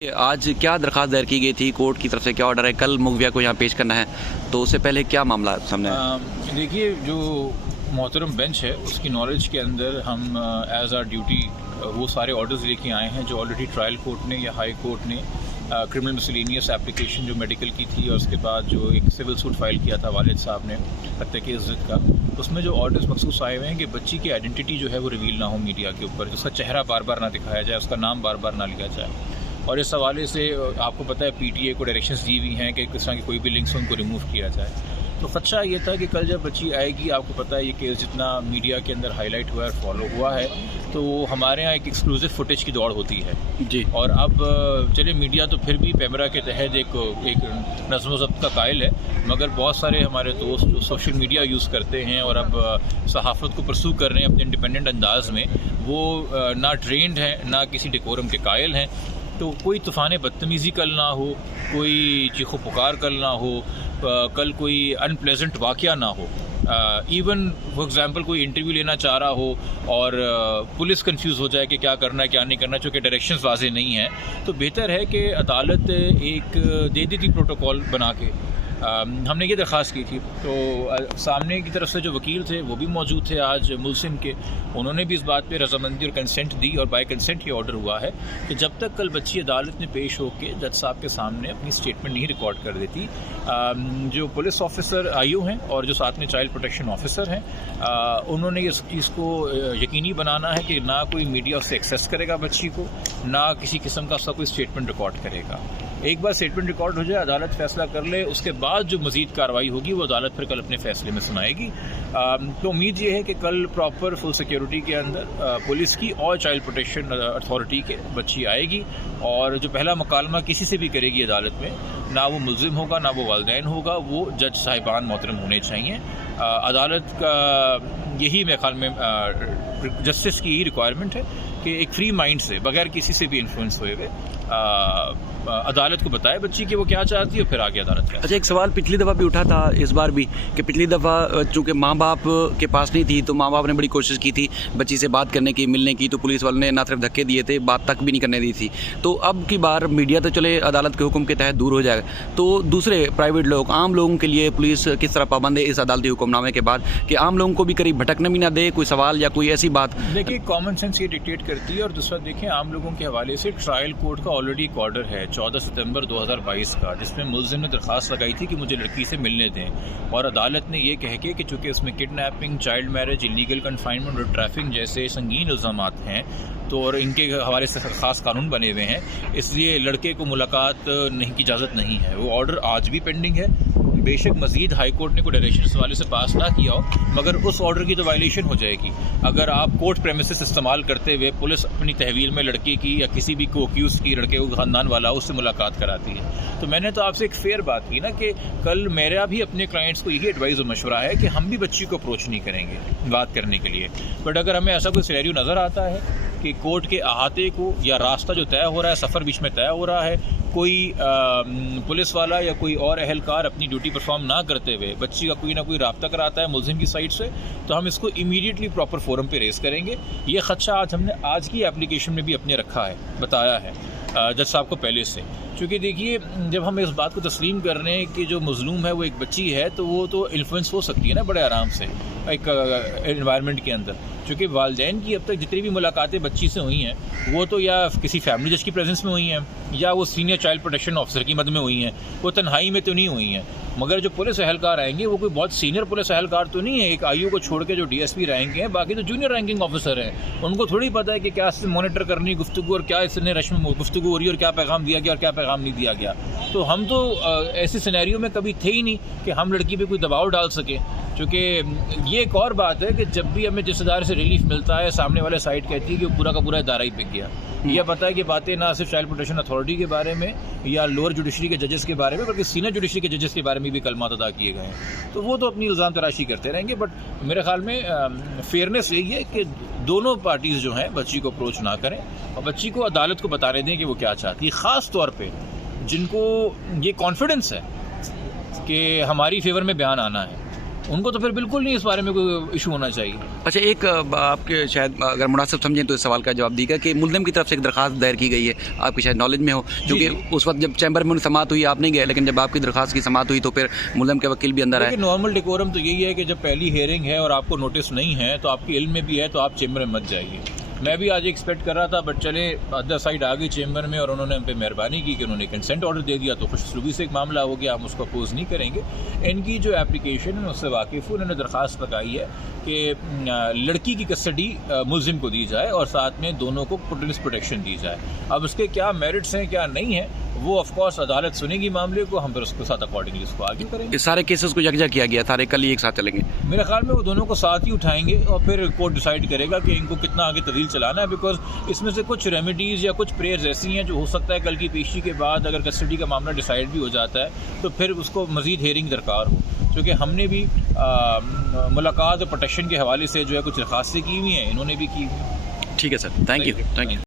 आज क्या दरख्वास्त दायर की गई थी कोर्ट की तरफ से, क्या ऑर्डर है? कल मुगविया को यहाँ पेश करना है, तो उससे पहले क्या मामला सामने है? देखिए, जो मोहतरम बेंच है उसकी नॉलेज के अंदर हम एज आर ड्यूटी वो सारे ऑर्डर्स लेके आए हैं जो ऑलरेडी ट्रायल कोर्ट ने या हाई कोर्ट ने क्रिमिनल मिसलेनियस एप्लीकेशन जो मेडिकल की थी और उसके बाद जो एक सिविल सूट फाइल किया था वालिद साहब ने हत्या की इज्जत का, उसमें जो ऑर्डर्स मखसूस आए हुए हैं कि बच्ची की आइडेंटिटी जो है वो रिवील ना हो मीडिया के ऊपर, उसका चेहरा बार बार ना दिखाया जाए, उसका नाम बार बार ना लिया जाए। और इस हवाले से आपको पता है पीटीए को डायरेक्शंस दी हुई हैं कि किस तरह की कोई भी लिंक्स उनको रिमूव किया जाए। तो खदशा ये था कि कल जब बच्ची आएगी, आपको पता है ये केस जितना मीडिया के अंदर हाईलाइट हुआ है और फॉलो हुआ है, तो हमारे यहाँ एक एक्सक्लूसिव फुटेज की दौड़ होती है जी। और अब चलिए मीडिया तो फिर भी पैमरा के तहत एक नज़्म व ज़ब्त का कायल है, मगर बहुत सारे हमारे दोस्त जो सोशल मीडिया यूज़ करते हैं और अब सहाफ़त को परसू कर रहे हैं अपने इंडिपेंडेंट अंदाज में, वो ना ट्रेंड हैं ना किसी डेकोरम के कायल हैं। तो कोई तूफ़ान बदतमीज़ी कल ना हो, कोई चीखो पुकार कल ना हो, कल कोई अनप्लेजेंट वाक़या ना हो। इवन फॉर एग्ज़ाम्पल कोई इंटरव्यू लेना चाह रहा हो और पुलिस कंफ्यूज हो जाए कि क्या करना है क्या नहीं करना, चूँकि डायरेक्शंस वाज़ेह नहीं हैं, तो बेहतर है कि अदालत एक दे देती प्रोटोकॉल बना के। हमने ये दरख्वास्त की थी, तो सामने की तरफ से जो वकील थे वो भी मौजूद थे आज मुल्सिम के, उन्होंने भी इस बात पे रजामंदी और कंसेंट दी और बाय कंसेंट ये ऑर्डर हुआ है कि जब तक कल बच्ची अदालत में पेश होकर जज साहब के सामने अपनी स्टेटमेंट नहीं रिकॉर्ड कर देती, जो पुलिस ऑफिसर आईओ हैं और जो साथ में चाइल्ड प्रोटेक्शन ऑफिसर हैं, उन्होंने इस चीज़ को यकीनी बनाना है कि ना कोई मीडिया उससे एक्सेस करेगा बच्ची को, ना किसी किस्म का उसका कोई स्टेटमेंट रिकॉर्ड करेगा। एक बार स्टेटमेंट रिकॉर्ड हो जाए, अदालत फैसला कर ले, उसके बाद जो मजीद कार्रवाई होगी वो अदालत फिर कल अपने फैसले में सुनाएगी। तो उम्मीद ये है कि कल प्रॉपर फुल सिक्योरिटी के अंदर पुलिस की और चाइल्ड प्रोटेक्शन अथॉरिटी के बच्ची आएगी और जो पहला मुकालमा किसी से भी करेगी अदालत में, ना वो मुल्जिम होगा ना वो वालिदैन होगा, वो जज साहिबान मोहतरम होने चाहिए। अदालत का यही मेरे ख्याल में जस्टिस की यही रिक्वायरमेंट है कि एक फ्री माइंड से, बगैर किसी से भी इन्फ्लुएंस हुए हुए अदालत को बताए बच्ची कि वो क्या चाहती है, फिर आगे अदालत का। अच्छा, एक सवाल पिछली दफ़ा भी उठा था, इस बार भी, कि पिछली दफ़ा चूँकि माँ बाप के पास नहीं थी तो माँ बाप ने बड़ी कोशिश की थी बच्ची से बात करने की, मिलने की, तो पुलिस वालों ने ना सिर्फ धक्के दिए थे, बात तक भी नहीं करने दी थी। तो अब की बार मीडिया तो चले अदालत के हुक्म के तहत दूर हो जाएगा, तो दूसरे प्राइवेट लोग, आम लोगों के लिए पुलिस किस तरह पाबंद है इस अदालती हुक्मनामे के बाद कि आम लोगों को भी करीब भटकने भी ना दे कोई सवाल या कोई ऐसी बात? देखिए, कॉमन सेंस ये डिक्टेट करती है। और दूसरा देखें, आम लोगों के हवाले से ट्रायल कोर्ट का ऑलरेडी एक ऑर्डर है 14 सितंबर 2022 का, जिसमें मुल्जिम ने दरख्वास्त लगाई थी कि मुझे लड़की से मिलने दें, और अदालत ने ये कह के कि चूँकि उसमें kidnapping, child marriage, illegal confinement और ट्रैफिकिंग जैसे संगीन इल्ज़ामात हैं, तो और इनके हवाले से ख़ास कानून बने हुए हैं, इसलिए लड़के को मुलाकात नहीं की इजाज़त नहीं है। वो ऑर्डर आज भी पेंडिंग है। बेशक मजीद हाई कोर्ट ने कोई डायरेक्शन इस हवाले से पास ना किया हो, मगर उस ऑर्डर की तो वायलेशन हो जाएगी अगर आप कोर्ट प्रेमिसेस इस्तेमाल करते हुए पुलिस अपनी तहवील में लड़के की या किसी भी को अक्यूज़ की, लड़के को खानदान वाला उससे मुलाकात कराती है। तो मैंने तो आपसे एक फेयर बात की ना कि कल मेरा भी अपने क्लाइंट्स को यही एडवाइस और मशवरा है कि हम भी बच्ची को अप्रोच नहीं करेंगे बात करने के लिए, बट अगर हमें ऐसा कोई सिनेरियो नज़र आता है कि कोर्ट के अहाते को या रास्ता जो तय हो रहा है, सफ़र बीच में तय हो रहा है, कोई पुलिस वाला या कोई और अहलकार अपनी ड्यूटी परफॉर्म ना करते हुए बच्ची का कोई ना कोई राब्ता कराता है मुल्जिम की साइड से, तो हम इसको इमीडिएटली प्रॉपर फोरम पे रेस करेंगे। ये खदशा आज हमने आज की एप्लीकेशन में भी अपने रखा है, बताया है जज साहब को पहले से। क्योंकि देखिए, जब हम इस बात को तस्लीम कर रहे हैं कि जो मजलूम है वो एक बच्ची है, तो वो तो इन्फ्लुएंस हो सकती है ना बड़े आराम से एक एनवायरनमेंट के अंदर। क्योंकि वालिदैन की अब तक जितनी भी मुलाकातें बच्ची से हुई हैं, वो तो या किसी फैमिली जज की प्रेजेंस में हुई हैं या वो सीनियर चाइल्ड प्रोटेक्शन ऑफिसर की मद में हुई हैं, वो तन्हाई में तो नहीं हुई हैं। मगर जो पुलिस अहलकार आएंगे वो कोई बहुत सीनियर पुलिस अहलकार तो नहीं है, एक आईओ को छोड़ के जो डीएसपी रैंक हैं, बाकी तो जूनियर रैंकिंग ऑफिसर हैं। उनको थोड़ी पता है कि क्या इससे मॉनिटर करनी गुफ्तगू और क्या इसने रश में गुफ्तगू हो रही है और क्या पैगाम दिया गया और क्या पैगाम नहीं दिया गया। तो हम तो ऐसे सिनेरियो में कभी थे ही नहीं कि हम लड़की पे कोई दबाव डाल सके। क्योंकि ये एक और बात है कि जब भी हमें जिस इदारे से रिलीफ मिलता है, सामने वाले साइड कहती है कि वो पूरा का पूरा इदारा ही बिक गया। यह पता है कि बातें ना सिर्फ चाइल्ड प्रोटेक्शन अथॉरिटी के बारे में या लोअर जुडिशरी के जजेस के बारे में, बल्कि सीनियर जुडिशरी के जजेस के बारे में भी कलमात अदा किए गए हैं। तो वो तो अपनी इल्ज़ाम तराशी करते रहेंगे, बट मेरे ख्याल में फेयरनेस यही है कि दोनों पार्टीज़ जो हैं बच्ची को अप्रोच ना करें और बच्ची को अदालत को बताने दें कि वो क्या चाहती है। ख़ास तौर पर जिनको ये कॉन्फिडेंस है कि हमारी फेवर में बयान आना है, उनको तो फिर बिल्कुल नहीं इस बारे में कोई इशू होना चाहिए। अच्छा, एक आपके शायद अगर मुनासिब समझें तो इस सवाल का जवाब दीजिएगा कि मुल्ज़िम की तरफ से एक दरखास्त दायर की गई है, आपकी शायद नॉलेज में हो, क्योंकि उस वक्त जब चैम्बर में समाअत हुई आप नहीं गए, लेकिन जब आपकी दरखास्त की समाअत हुई तो फिर मुल्ज़िम के वकील भी अंदर आए। नॉर्मल डेकोरम तो यही है कि जब पहली हेयरिंग है और आपको नोटिस नहीं है तो आपके इल्म में भी है तो आप चैम्बर में मत जाइए। मैं भी आज एक्सपेक्ट कर रहा था, बट चले अदर साइड आ गई चैम्बर में और उन्होंने हम पे मेहरबानी की कि उन्होंने कंसेंट ऑर्डर दे दिया, तो खुशसलूकी से एक मामला हो गया, हम उसको अपोज नहीं करेंगे। इनकी जो एप्लीकेशन है उससे वाकिफ़ हूँ, उन्होंने दरख्वास्त लगाई है कि लड़की की कस्टडी मुल्ज़िम को दी जाए और साथ में दोनों को पुलिस प्रोटेक्शन दी जाए। अब उसके क्या मेरिट्स हैं क्या नहीं है वो ऑफ कोर्स अदालत सुनेगी मामले को, हम फिर उसके साथ अकॉर्डिंगली उसको आगे करेंगे। इस सारे केसेस को यकजा किया गया, सारे कल ही एक साथ चलेंगे? मेरे ख्याल में वो दोनों को साथ ही उठाएंगे और फिर कोर्ट डिसाइड करेगा कि इनको कितना आगे तवील चलाना है, बिकॉज इसमें से कुछ रेमेडीज़ या कुछ प्रेयर्स ऐसी हैं जो हो सकता है कल की पेशी के बाद अगर कस्टडी का मामला डिसाइड भी हो जाता है तो फिर उसको मज़ीद हेयरिंग दरकार हो, क्योंकि हमने भी मुलाकात और प्रोटेक्शन के हवाले से जो है कुछ दरखास्तें की हुई हैं, इन्होंने भी की हुई हैं। ठीक है सर, थैंक यू।